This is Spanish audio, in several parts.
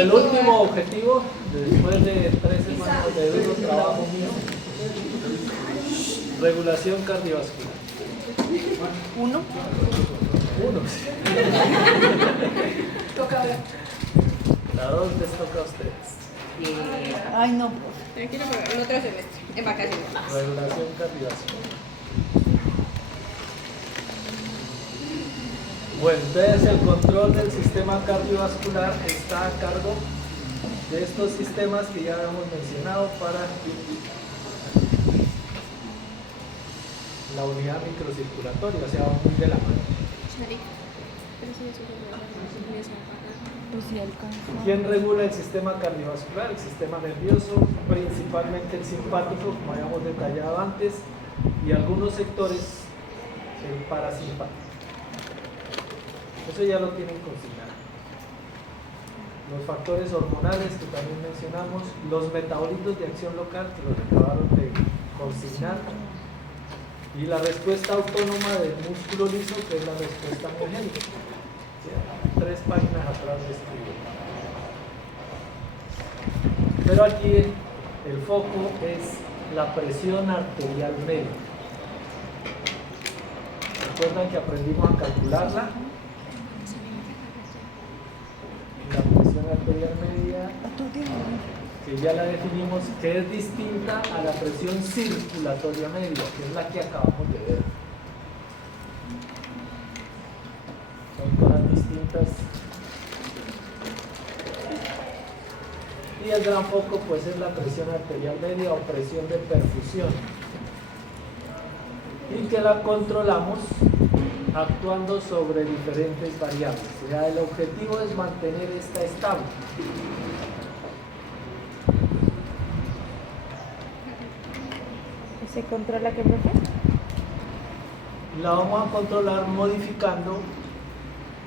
el último objetivo, después de 3 semanas de duro trabajo mío, regulación cardiovascular. ¿Uno? Sí. Toca ver. La 2 les toca a ustedes. Ay, no. Tranquilo, pero el otro semestre, en vacaciones. Regulación cardiovascular. Bueno, entonces el control del sistema cardiovascular está a cargo de estos sistemas que ya hemos mencionado para la unidad microcirculatoria, o sea, muy de la mano. Pues sí, alcanzó. ¿Quién regula el sistema cardiovascular? El sistema nervioso, principalmente el simpático, como habíamos detallado antes, y algunos sectores, el parasimpático. Eso ya lo tienen consignado. Los factores hormonales que también mencionamos, los metabolitos de acción local que los acabaron de consignar, y la respuesta autónoma del músculo liso, que es la respuesta angogénica. 3 páginas atrás de este libro. Pero aquí el foco es la presión arterial media. ¿Recuerdan que aprendimos a calcularla? La presión arterial media, que ya la definimos, que es distinta a la presión circulatoria media, que es la que acabamos de ver. Son cosas distintas. Y el gran foco pues es la presión arterial media o presión de perfusión, y que la controlamos actuando sobre diferentes variables. O sea, el objetivo es mantener esta estable. ¿Se controla qué, profe? La vamos a controlar modificando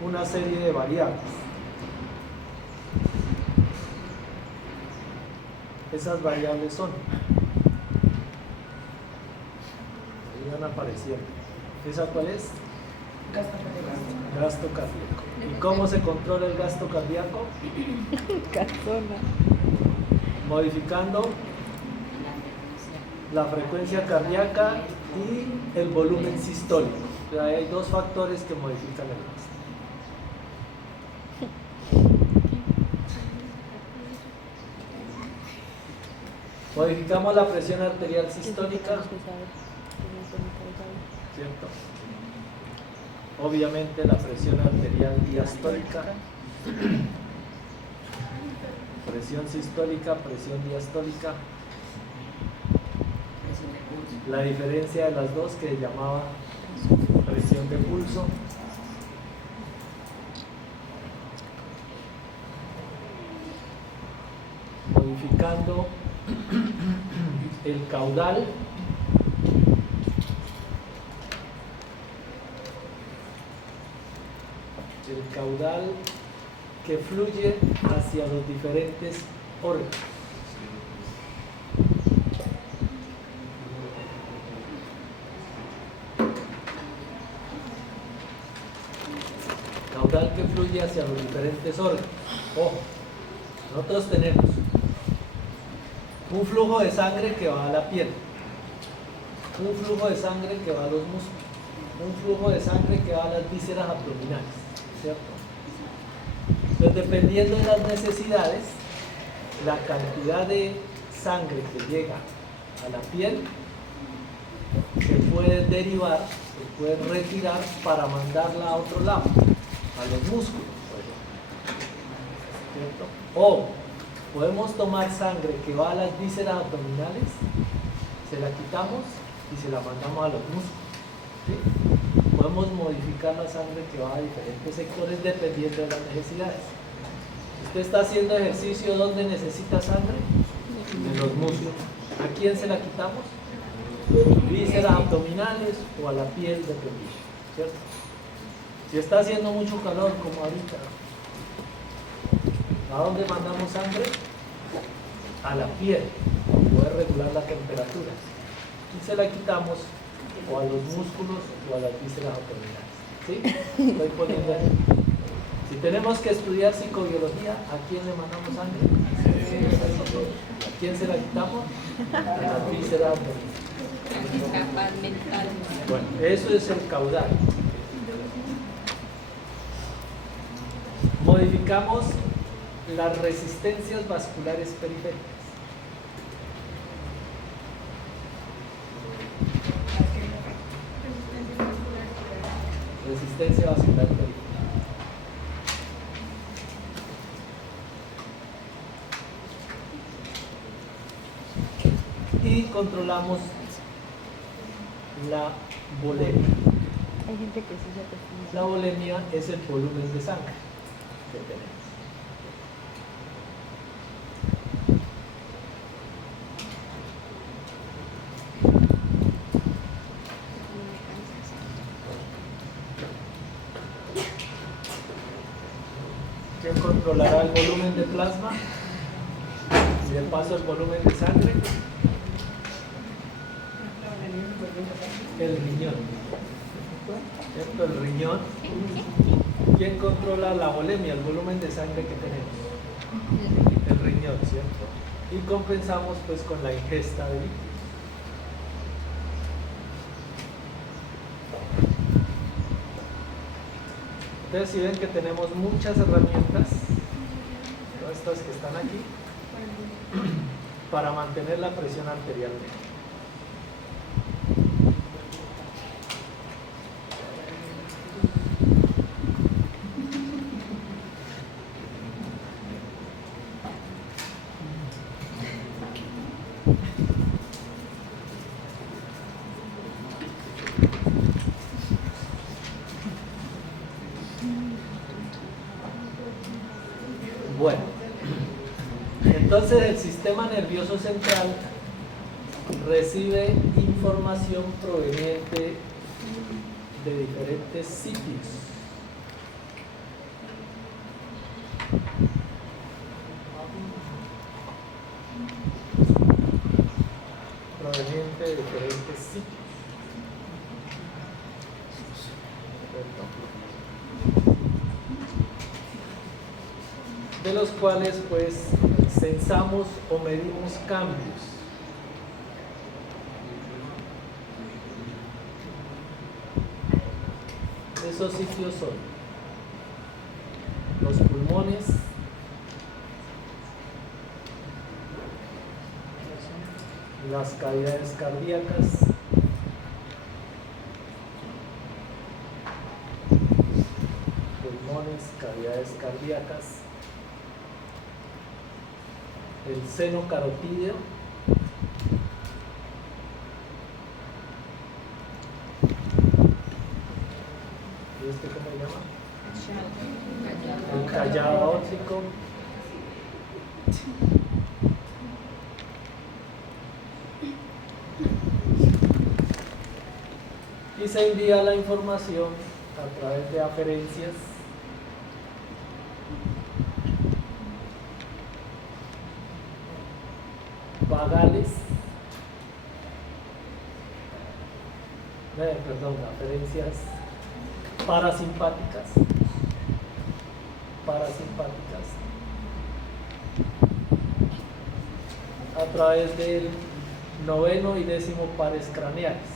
una serie de variables. Esas variables son, ahí van apareciendo. ¿Esa cuál es? Gasto cardíaco. ¿Y cómo se controla el gasto cardíaco? Casona. Modificando la frecuencia cardíaca y el volumen sistólico. O sea, hay 2 factores que modifican el gasto. Modificamos la presión arterial sistólica, ¿cierto? Obviamente la presión arterial diastólica, presión sistólica, presión diastólica. La diferencia de las dos que se llamaba presión de pulso. Modificando el caudal, que fluye hacia los diferentes órganos. Caudal que fluye hacia los diferentes órganos. Ojo, nosotros tenemos un flujo de sangre que va a la piel, un flujo de sangre que va a los músculos, un flujo de sangre que va a las vísceras abdominales, ¿cierto? Entonces, dependiendo de las necesidades, la cantidad de sangre que llega a la piel se puede derivar, se puede retirar para mandarla a otro lado, a los músculos, por ejemplo, ¿cierto? O podemos tomar sangre que va a las vísceras abdominales, se la quitamos y se la mandamos a los músculos, ¿sí? Podemos modificar la sangre que va a diferentes sectores dependiendo de las necesidades. Usted está haciendo ejercicio donde necesita sangre, en los músculos. ¿A quién se la quitamos? Vísceras abdominales o a la piel dependiendo, ¿cierto? Si está haciendo mucho calor como ahorita, ¿a dónde mandamos sangre? A la piel, para poder regular la temperatura. Y se la quitamos o a los músculos o a las vísceras abdominales. ¿Sí? Estoy poniendo ejemplo. Si tenemos que estudiar psicobiología, ¿a quién le mandamos sangre? ¿A quién se la quitamos? A la víscera abdominal. Capaz mental. Bueno, eso es el caudal. Modificamos las resistencias vasculares periféricas. Resistencia vascular periférica. Y controlamos la volemia. Hay gente que sí se acostuma. La volemia es el volumen de sangre que tenemos. ¿Quién controlará el volumen de plasma? Y de paso el volumen de sangre. El riñón. ¿Cierto? El riñón. ¿Quién controla la volemia, el volumen de sangre que tenemos? El riñón, ¿cierto? Y compensamos pues con la ingesta de líquidos. Entonces si ven que tenemos muchas herramientas, todas estas que están aquí, para mantener la presión arterial. Bueno, entonces el sistema nervioso central recibe información proveniente de diferentes sitios. Proveniente de diferentes sitios. De los cuales pues censamos o medimos cambios. Esos sitios son los pulmones, las cavidades cardíacas, pulmones, cavidades cardíacas, el seno carotídeo, ¿y este cómo se llama? El callado aórtico, y se envía la información a través de aferencias vagales, aferencias parasimpáticas, a través del 9º y 10º pares craneales.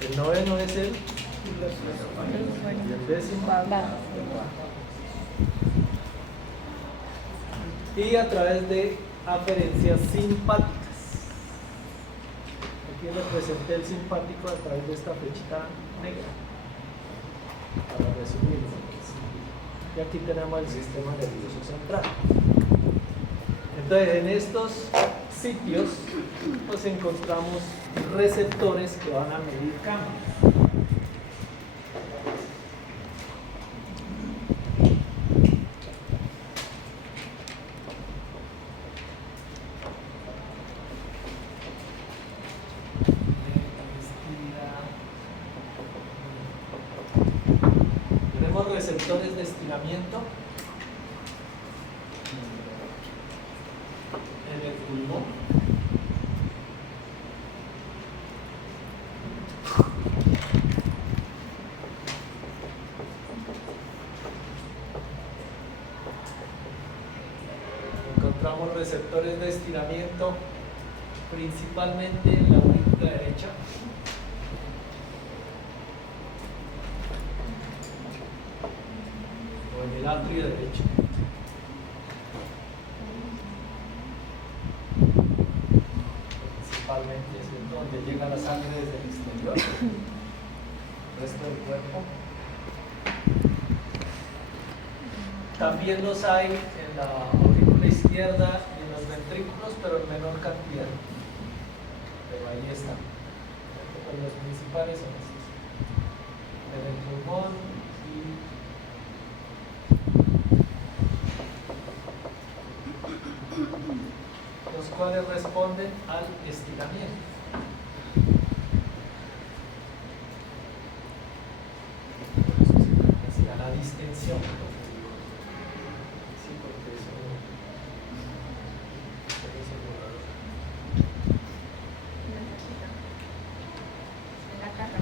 El 9º es el y el 10º. Y a través de aferencias simpáticas. Aquí representé el simpático a través de esta flechita negra, para resumirlo. Y aquí tenemos el sistema nervioso central. Entonces, en estos sitios pues encontramos receptores que van a medir cambios. Tenemos receptores de estiramiento en el pulmón. encontramos receptores de estiramiento principalmente en la aurícula derecha. O en el atrio derecho. Principalmente es donde llega la sangre desde el exterior, el resto del cuerpo. También los hay en la aurícula izquierda y en los ventrículos, pero en menor cantidad. Pero ahí están. Pero los principales son estos. En el pulmón y los cuales responden al estiramiento. A la distensión. Sí, porque eso En la caja.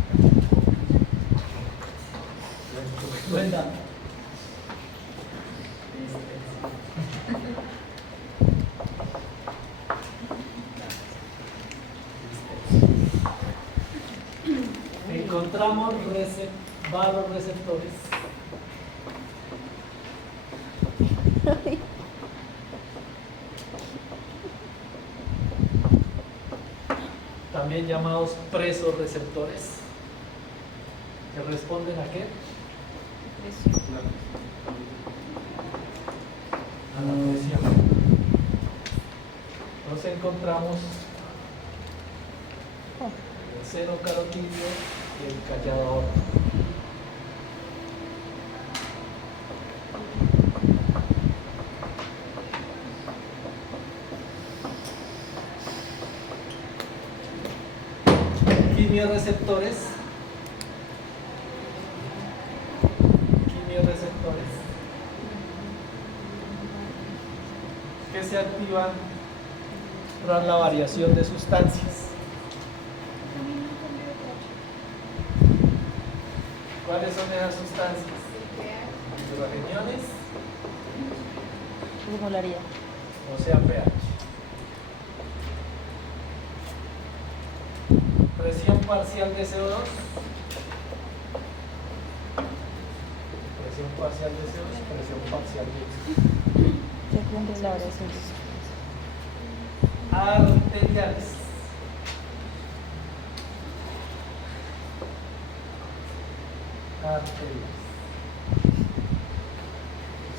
Brenda. Encontramos varoreceptores. También llamados presorreceptores. ¿Que responden a qué? A la presión. Nos encontramos el seno carotídeo y el callado aórtico. Quimioreceptores. Que se activan tras la variación de sustancias. ¿Cuáles son esas sustancias? Hidrogeniones, Osmolaridad. o sea pH. Presión parcial de CO2. Presión parcial de CO2, presión parcial de oxígeno. Se cumple la oración. Arteriales. Arteriales.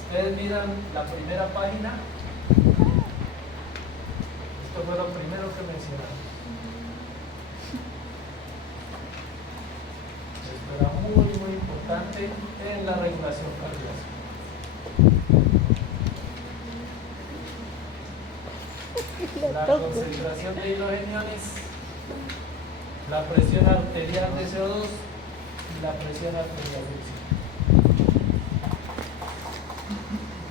Ustedes miran la primera página. Esto fue lo primero que mencionaron. Esto era muy importante en la regulación cardíaca. La concentración de hidrogeniones, la presión arterial de CO2 y la presión arterial de oxígeno.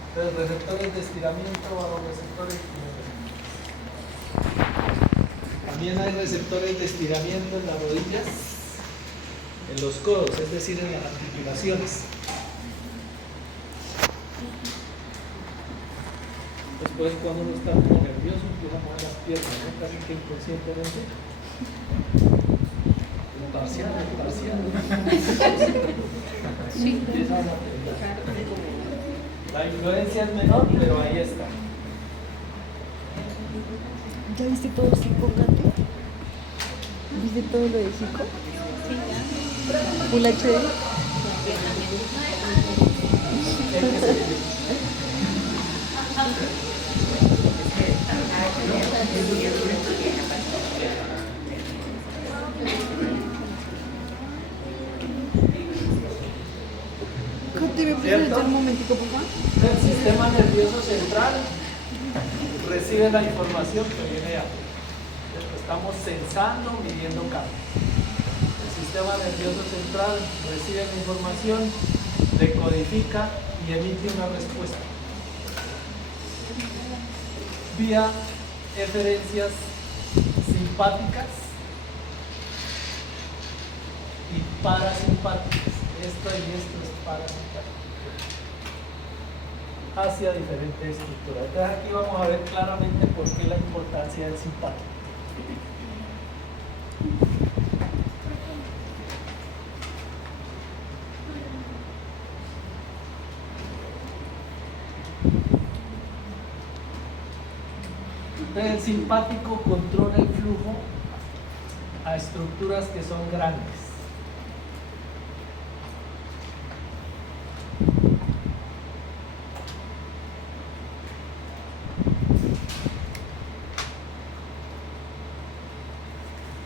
Entonces, receptores de estiramiento, varoreceptores y quimioreceptores. También hay receptores de estiramiento en las rodillas, en los codos, es decir, en las articulaciones. Después, cuando uno está como nervioso, empieza a mover las piernas, ¿no? Casi que inconscientemente. Parcial. Sí. La influencia es menor, pero ahí está. ¿Ya viste todo Zico, Katy? ¿Viste todo lo de Zico? Sí, ya. Full HD. Katy, ¿me puedes ¿Cierto? un momentico, por favor? El sistema nervioso central recibe la información que viene de afuera. Estamos sensando, midiendo cambios. El sistema nervioso central recibe la información, decodifica y emite una respuesta vía eferencias simpáticas y parasimpáticas. Esto y esto es parasimpático. hacia diferentes estructuras. Entonces aquí vamos a ver claramente por qué la importancia del simpático. Entonces el simpático controla el flujo a estructuras que son grandes.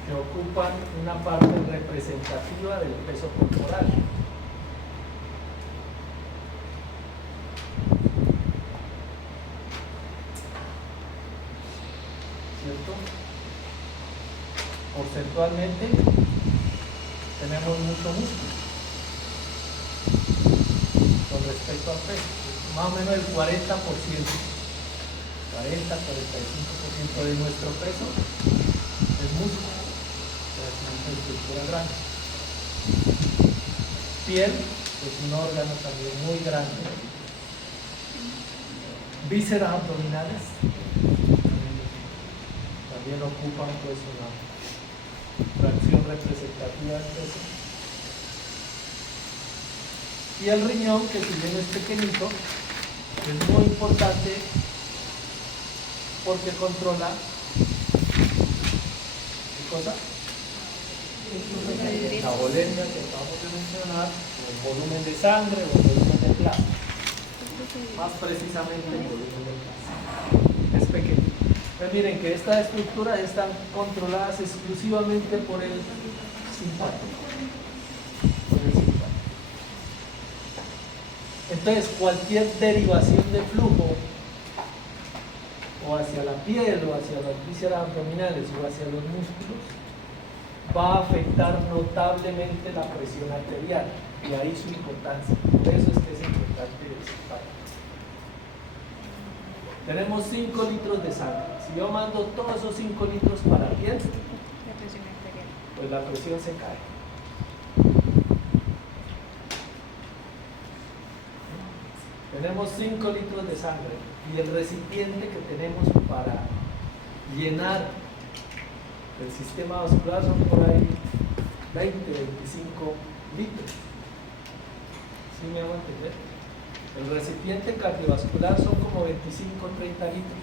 Que ocupan una parte representativa del peso corporal. ¿Cierto? Porcentualmente tenemos mucho músculo con respecto al peso, más o menos el 40%, 40-45% de nuestro peso es músculo, es una estructura grande. Piel es un órgano también muy grande. Vísceras abdominales también ocupan pues una fracción representativa del peso. Y el riñón, que si bien es pequeñito, es muy importante porque controla ¿qué cosa? La volemia que acabamos de mencionar, el volumen de sangre o el volumen de plasma. Más precisamente el volumen de plasma. Es pequeño. Pues miren que estas estructuras están controladas exclusivamente por el simpático. Entonces cualquier derivación de flujo o hacia la piel o hacia las vísceras abdominales o hacia los músculos va a afectar notablemente la presión arterial y ahí su importancia. Por eso es que es importante el simpático. Tenemos 5 litros de sangre. Si yo mando todos esos 5 litros para la piel, La presión arterial. pues la presión se cae. Tenemos 5 litros de sangre y el recipiente que tenemos para llenar el sistema vascular son por ahí 20, 25 litros. ¿Sí me hago entender? El recipiente cardiovascular son como 25, 30 litros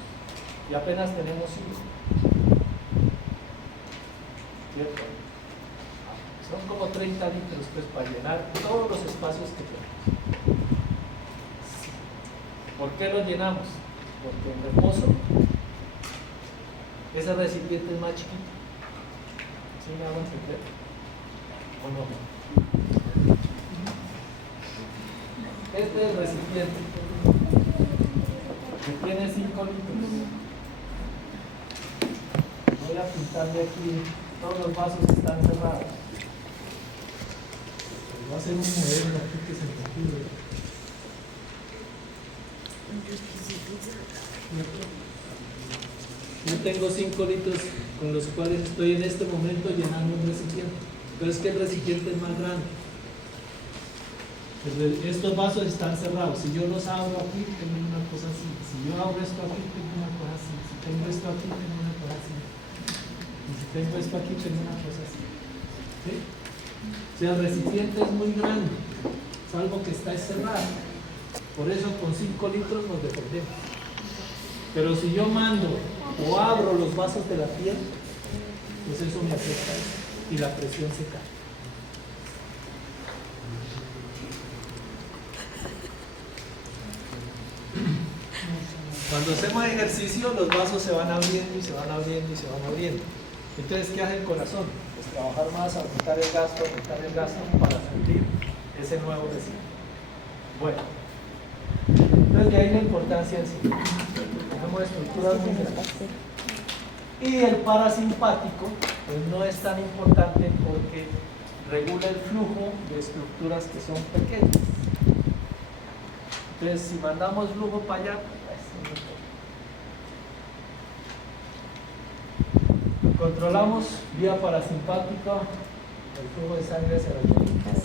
y apenas tenemos 5. ¿Cierto? Son como 30 litros pues para llenar todos los espacios que tenemos. ¿Por qué lo llenamos? Porque en reposo ese recipiente es más chiquito. ¿Sí me hago entender? ¿O no? Este es el recipiente que tiene 5 litros. Voy a pintarle aquí, todos los vasos están cerrados. Voy a hacer un modelo aquí que se me ocurre. Yo tengo 5 litros con los cuales estoy en este momento llenando un recipiente, pero es que el recipiente es más grande. Estos vasos están cerrados. Si yo los abro aquí, tengo una cosa así. Si yo abro esto aquí, tengo una cosa así. Si tengo esto aquí, tengo una cosa así. Y si tengo esto aquí, tengo una cosa así. ¿Sí? O sea, el recipiente es muy grande, salvo que está cerrado. Por eso con 5 litros nos defendemos. Pero si yo mando o abro los vasos de la piel, pues eso me afecta y la presión se cae. Cuando hacemos ejercicio, los vasos se van abriendo y se van abriendo y se van abriendo. Entonces, ¿qué hace el corazón? Pues trabajar más, aumentar el gasto para sentir ese nuevo recipiente. Bueno. Entonces de ahí la importancia en sí. Tenemos estructuras muy grandes. Y el parasimpático pues no es tan importante porque regula el flujo de estructuras que son pequeñas. Entonces si mandamos flujo para allá, pues, controlamos vía parasimpática el flujo de sangre hacia las venas,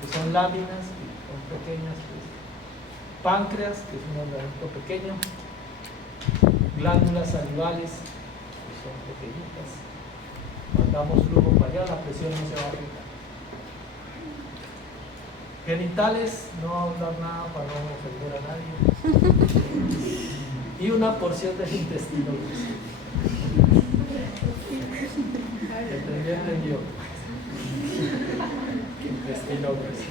que son láminas, que son pequeñas. Pues, páncreas, que es un organito pequeño, glándulas salivales, que son pequeñitas, mandamos flujo para allá, la presión no se va a afectar. Genitales, no voy a hablar nada para no ofender a nadie. Y una porción del intestino grueso. Entendió. Intestino grueso.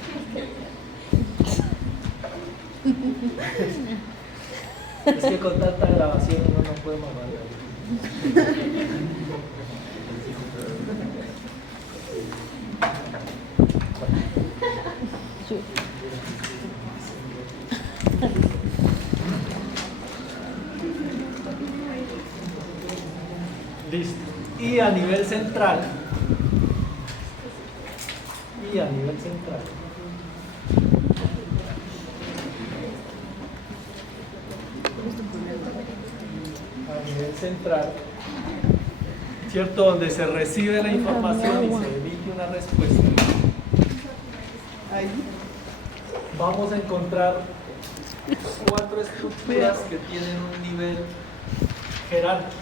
Es que con tanta grabación uno no puede mamar. Listo. Y a nivel central, ¿cierto? Donde se recibe la información y se emite una respuesta, ahí vamos a encontrar 4 estructuras que tienen un nivel jerárquico.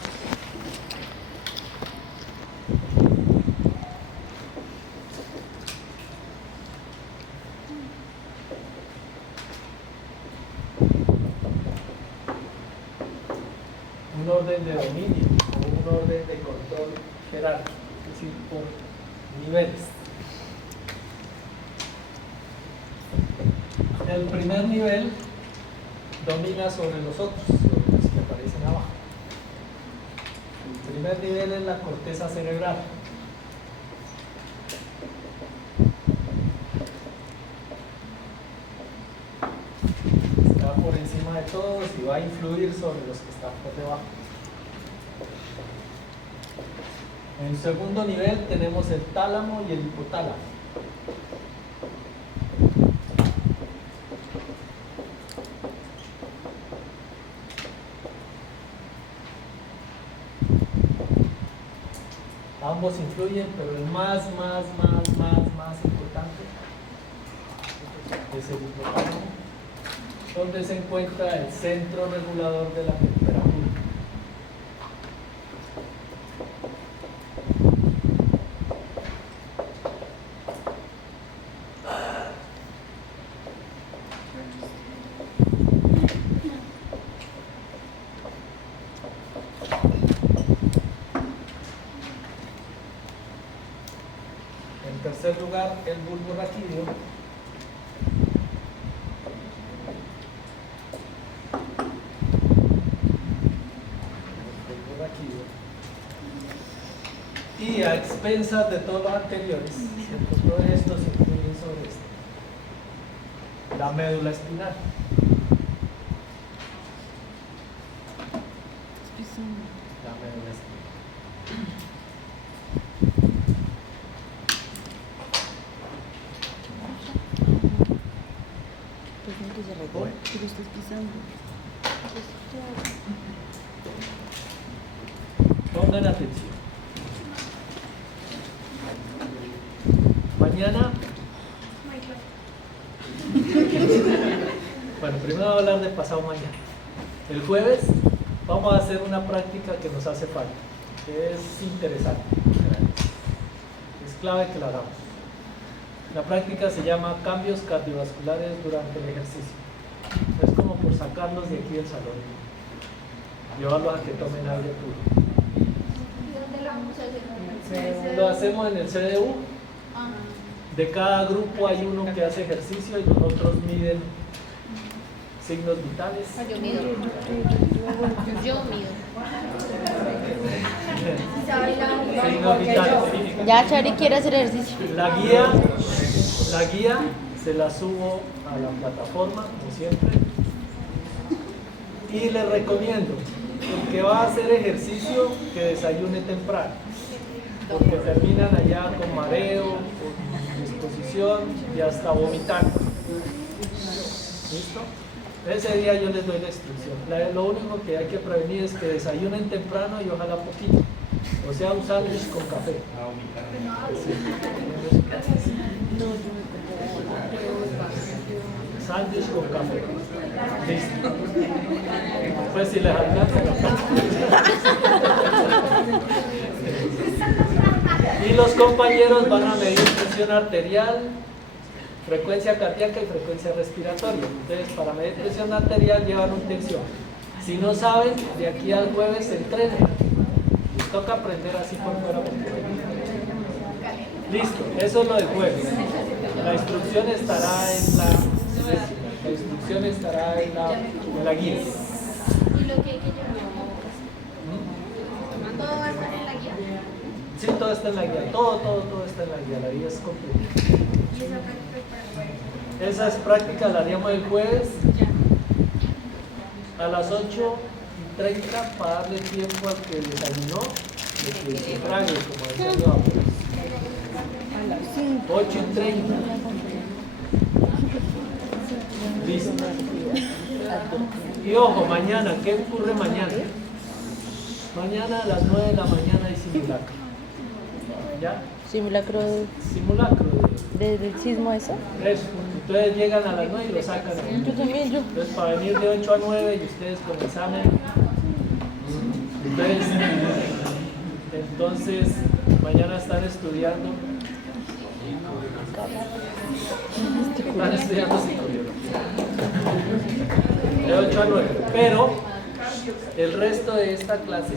Un orden de dominio o un orden de control jerárquico, es decir, por niveles. El primer nivel domina sobre los otros, sobre los que aparecen abajo. El primer nivel es la corteza cerebral. Está por encima de todos y va a influir sobre los que están por debajo. En el segundo nivel tenemos el tálamo y el hipotálamo. Ambos influyen, pero el más importante es el hipotálamo, donde se encuentra el centro regulador de la temperatura. En tercer lugar, el bulbo raquídeo. Y a expensas de todos los anteriores, ¿cierto? Todos estos influyen sobre esto. La médula espinal. La médula espinal. Que lo estás pisando. Pongan atención. Mañana. Bueno, primero voy a hablar de pasado mañana. El jueves vamos a hacer una práctica que nos hace falta, que es interesante. Es clave que la hagamos. La práctica se llama cambios cardiovasculares durante el ejercicio. Es como por sacarlos de aquí del salón, llevarlos a que tomen aire puro. ¿Y dónde lo vamos a hacer? Lo hacemos en el CDU. De cada grupo hay uno que hace ejercicio y los otros miden signos vitales. Yo mido. Signos vitales. Ya Chari quiere hacer ejercicio. La guía se la subo a la plataforma, como siempre. Y les recomiendo, el que va a hacer ejercicio, que desayune temprano, porque terminan allá con mareo, con disposición y hasta vomitando. ¿Listo? Ese día yo les doy la instrucción. Lo único que hay que prevenir es que desayunen temprano y ojalá poquito. O sea, un sándwich con café. Sí. Sándwich con café. Listo. Pues si les alcanza. Y los compañeros van a medir presión arterial, frecuencia cardíaca y frecuencia respiratoria. Entonces, para medir presión arterial llevan un tensión. Si no saben, de aquí al jueves se entrenen. Les toca aprender así por fuera. Listo, eso es lo del jueves. La instrucción estará en la guía. ¿Y lo que hay que llevar? ¿Todo va a estar en la guía? Sí, todo está en la guía. Todo está en la guía. La guía es completa. ¿Y esa práctica para el jueves? Esas prácticas las haríamos el jueves a las 8:30 para darle tiempo al que desayunó de que se trague, como decía yo. 8:30. Listo. Y ojo, mañana, ¿qué ocurre mañana? Mañana a las 9 de la mañana hay simulacro. ¿Ya? Simulacro Simulacro. del sismo eso. Eso. Ustedes llegan a las 9 y lo sacan. Yo también, yo. Entonces, para venir de 8 a 9 y ustedes con examen. Entonces, mañana están estudiando. Están estudiando psicología. De 8 a 9. Pero el resto de esta clase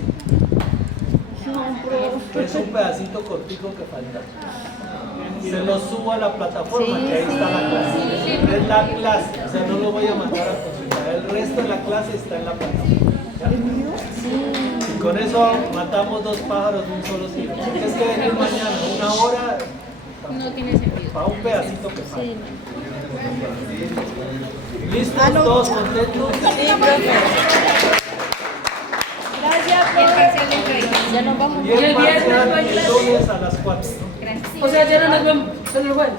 es un pedacito cortico que falta. Se lo subo a la plataforma, Sí, que ahí está la sí. clase. Es la clase, o sea, no lo voy a mandar a consultar. El resto de la clase está en la plataforma. ¿Ya? Y con eso matamos dos pájaros de un solo tiro. Es que venir mañana, 1 hora, No tiene sentido. para un pedacito que falta. Sí. ¿Listos? ¿Todos contentos? Sí, profe. Gracias, Y el profe. parcial de crédito. Ya nos vamos. Y el el viernes parcial no hay el clase. lunes a las 4. Gracias. O sea, ya no nos vemos en el juego.